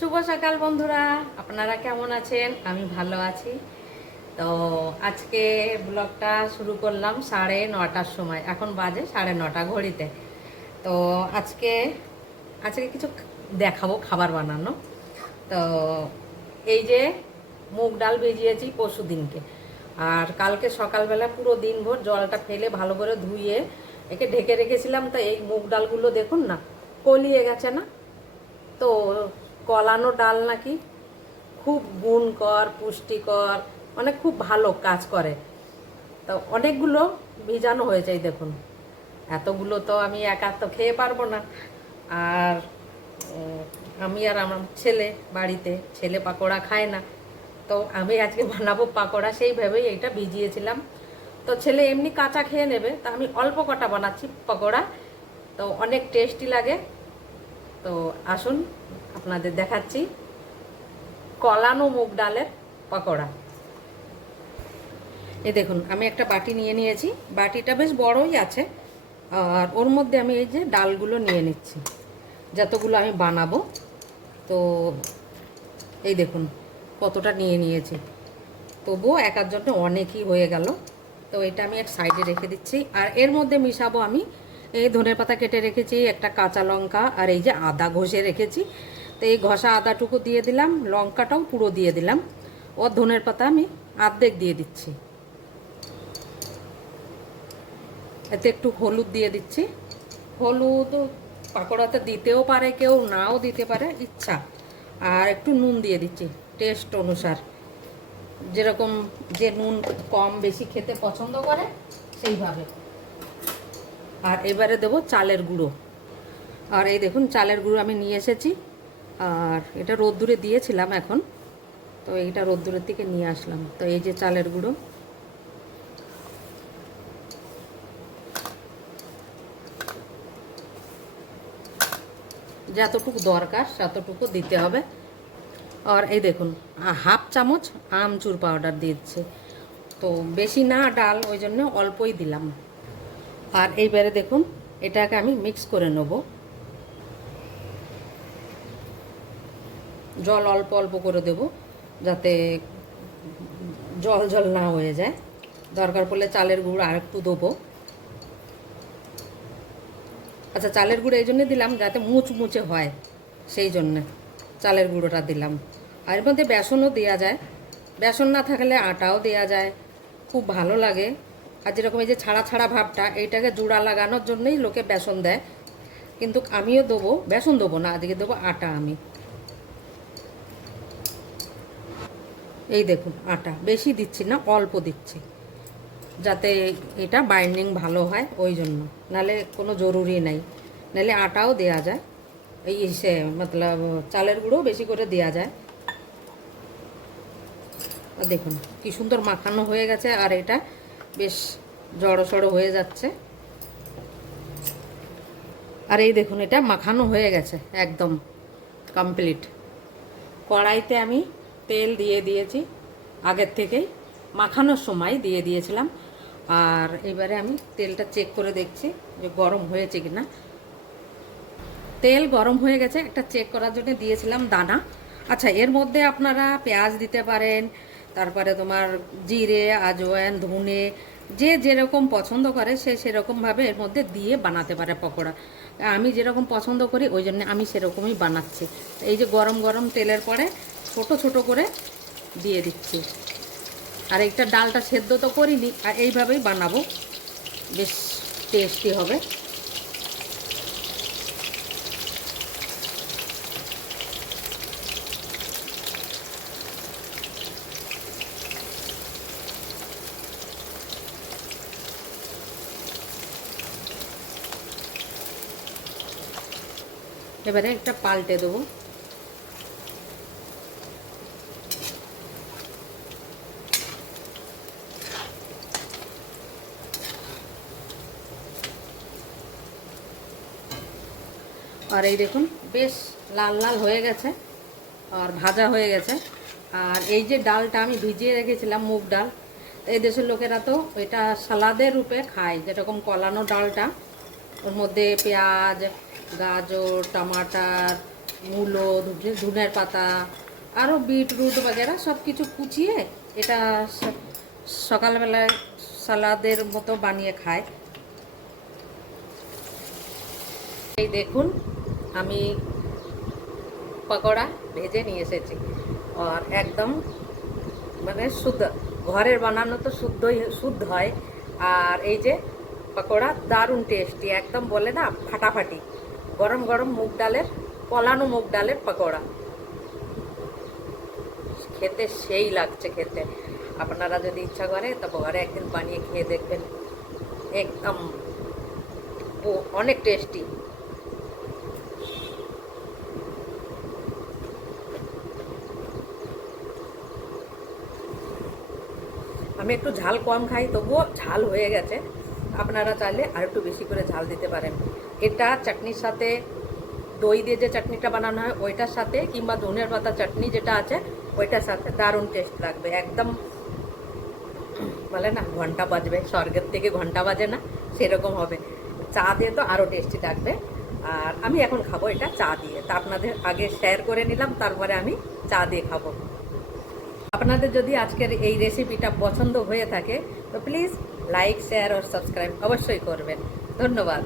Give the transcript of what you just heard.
শুভ সকাল বন্ধুরা, আপনারা কেমন আছেন? আমি ভালো আছি। তো আজকে ব্লগটা শুরু করলাম 9:30টার সময়। এখন বাজে 9:30 ঘড়িতে। তো আজকে আজকে কিছু দেখাবো খাবার বানানো। তো এই যে মুগ ডাল ভিজিয়েছি পরশু দিনকে, আর কালকে সকালবেলা পুরো দিনভর জলটা ফেলে ভালো করে ধুয়ে একে ঢেকে রেখেছিলাম। তো এই মুগ ডালগুলো দেখুন না, কলিয়ে গেছে না? তো কলানো ডাল নাকি খুব গুণকর, পুষ্টিকর, মানে খুব ভালো কাজ করে। তো অনেকগুলো ভিজানো হয়েছে, এই দেখুন। এতগুলো তো আমি একা তো খেয়ে পারবো না। আর আমি আর আমার ছেলে, বাড়িতে ছেলে পাকোড়া খায় না, তো আমি আজকে বানাবো পাকোড়া। সেইভাবেই এইটা ভিজিয়েছিলাম। তো ছেলে এমনি কাঁচা খেয়ে নেবে, তা আমি অল্প কটা বানাচ্ছি পকোড়া। তো অনেক টেস্টি লাগে। তো আসুন আপনাদের দেখাচ্ছি কলানো মুগ ডালের পকোড়া। এই দেখুন, আমি একটা বাটি নিয়ে নিয়েছি। বাটিটা বেশ বড়ই আছে। আর ওর মধ্যে আমি এই যে ডালগুলো নিয়ে নিচ্ছি, যতগুলো আমি বানাবো। তো এই দেখুন কতটা নিয়ে নিয়েছি, তবুও একার জন্য অনেকই হয়ে গেল। তো এটা আমি এক সাইডে রেখে দিচ্ছি। আর এর মধ্যে মিশাবো আমি এই ধনেপাতা কেটে রেখেছি, একটা কাঁচা লঙ্কা, আর এই যে আদা ঘষে রেখেছি। তো এই ঘষা আদাটুকু দিয়ে দিলাম, লঙ্কাটাও পুরো দিয়ে দিলাম। ওর ধনের পাতা আমি অর্ধেক দিয়ে দিচ্ছি। এতে একটু হলুদ দিয়ে দিচ্ছি। হলুদ পাকোড়াতে দিতেও পারে কেউ, নাও দিতে পারে, ইচ্ছা। আর একটু নুন দিয়ে দিচ্ছি টেস্ট অনুসার, যেরকম যে নুন কম বেশি খেতে পছন্দ করে সেইভাবে। আর এবারে দেবো চালের গুঁড়ো। আর এই দেখুন চালের গুঁড়ো আমি নিয়ে এসেছি। আর এটা রোদ্দুরে দিয়েছিলাম এখন, তো এইটা রোদ্দুরের থেকে নিয়ে আসলাম। তো এই যে চালের গুঁড়ো, যতটুকু দরকার ততটুকু দিতে হবে। আর এই দেখুন হাফ চামচ আমচুর পাউডার দিচ্ছে। তো বেশি না ডাল, ওই জন্য অল্পই দিলাম। আর এইবারে দেখুন এটাকে আমি মিক্স করে নেব। জল অল্প অল্প করে দেব, যাতে জল জল না হয়ে যায়। দরকার পড়লে চালের গুঁড়ো আর একটু দেবো। আচ্ছা, চালের গুঁড়ো এই জন্যে দিলাম যাতে মুচমুচে হয়, সেই জন্যে চালের গুঁড়োটা দিলাম। আর এর মধ্যে বেসনও দেওয়া যায়, বেসন না থাকলে আটাও দেওয়া যায়, খুব ভালো লাগে। আর যেরকম এই যে ছাড়া ছাড়া ভাবটা, এইটাকে জোড়া লাগানোর জন্যই লোকে বেসন দেয়, কিন্তু আমিও দেবো, বেসন দেবো না, আজকে দেবো আটা আমি। এই দেখুন আটা বেশি দিচ্ছি না, অল্প দিচ্ছি, যাতে এটা বাইন্ডিং ভালো হয়, ওই জন্য। নাহলে কোনো জরুরি নাই, নাহলে আটাও দেয়া যায়। এই সে মতলব চালের গুঁড়ো বেশি করে দেওয়া যায়। দেখুন কি সুন্দর মাখানো হয়ে গেছে, আর এটা বেশ জড়ো সড়ো হয়ে যাচ্ছে। আর এই দেখুন এটা মাখানো হয়ে গেছে, একদম কমপ্লিট। কড়াইতে আমি তেল দিয়ে দিয়েছি, আগের থেকেই মাখানোর সময় দিয়ে দিয়েছিলাম। আর এবারে আমি তেলটা চেক করে দেখছি যে গরম হয়েছে কিনা। তেল গরম হয়ে গেছে, একটা চেক করার জন্য দিয়েছিলাম দানা। আচ্ছা, এর মধ্যে আপনারা পেঁয়াজ দিতে পারেন, তারপরে তোমার জিরে, আজওয়ান, ধনে, যে যেরকম পছন্দ করে সে সেরকমভাবে এর মধ্যে দিয়ে বানাতে পারে পকোড়া। আমি যেরকম পছন্দ করি ওই জন্য আমি সেরকমই বানাচ্ছি। এই যে গরম গরম তেলের পরে ছোট ছোট করে দিয়ে দিচ্ছি। আর একটা ডালটা সেদ্ধ তো করিনি, আর এইভাবেই বানাবো, বেশ টেস্টি হবে। এবারে একটা পাল্টে দেবো। আর এই দেখুন বেশ লাল লাল হয়ে গেছে, আর ভাজা হয়ে গেছে। আর এই যে ডালটা আমি ভিজিয়ে রেখেছিলাম, মুগ ডাল, এই দেশের লোকেরা তো এটা সালাদের রূপে খায়, যেরকম কলানো ডালটা, ওর মধ্যে পেঁয়াজ, গাজর, টমাটার, মূলো, ধনের পাতা, আরও বিটরুট বগেরা সব কিছু কুচিয়ে এটা সকালবেলায় সালাদের মতো বানিয়ে খায়। এই দেখুন আমি পকোড়া ভেজে নিয়ে এসেছি, আর একদম মানে শুদ্ধ, ঘরের বানানো তো শুদ্ধ হয়। আর এই যে পকোড়া দারুণ টেস্টি, একদম বলে না ফাটাফাটি, গরম গরম মুগ ডালের, কলানো মুগ ডালের পকোড়া, খেতে সেই লাগছে খেতে। আপনারা যদি ইচ্ছা করে তবে ঘরে একদিন বানিয়ে খেয়ে দেখবেন, একদম অনেক টেস্টি। আমি একটু ঝাল কম খাই, তবুও ঝাল হয়ে গেছে, আপনারা চাইলে আর একটু বেশি করে ঝাল দিতে পারেন। এটা চাটনির সাথে, দই দিয়ে যে চাটনিটা বানানো হয় ওইটার সাথে, কিংবা ধনের পাতা চাটনি যেটা আছে ওইটার সাথে দারুণ টেস্ট লাগবে। একদম বলে না ঘন্টা বাজবে, স্বর্গের থেকে ঘন্টা বাজে না, সেরকম হবে। চা দিয়ে তো আরও টেস্টি লাগবে। আর আমি এখন খাবো এটা চা দিয়ে, তা আপনাদের আগে শেয়ার করে নিলাম, তারপরে আমি চা দিয়ে খাবো। আপনাদের যদি আজকের এই রেসিপিটা পছন্দ হয়ে থাকে তো প্লিজ লাইক, শেয়ার আর সাবস্ক্রাইব অবশ্যই করবেন। ধন্যবাদ।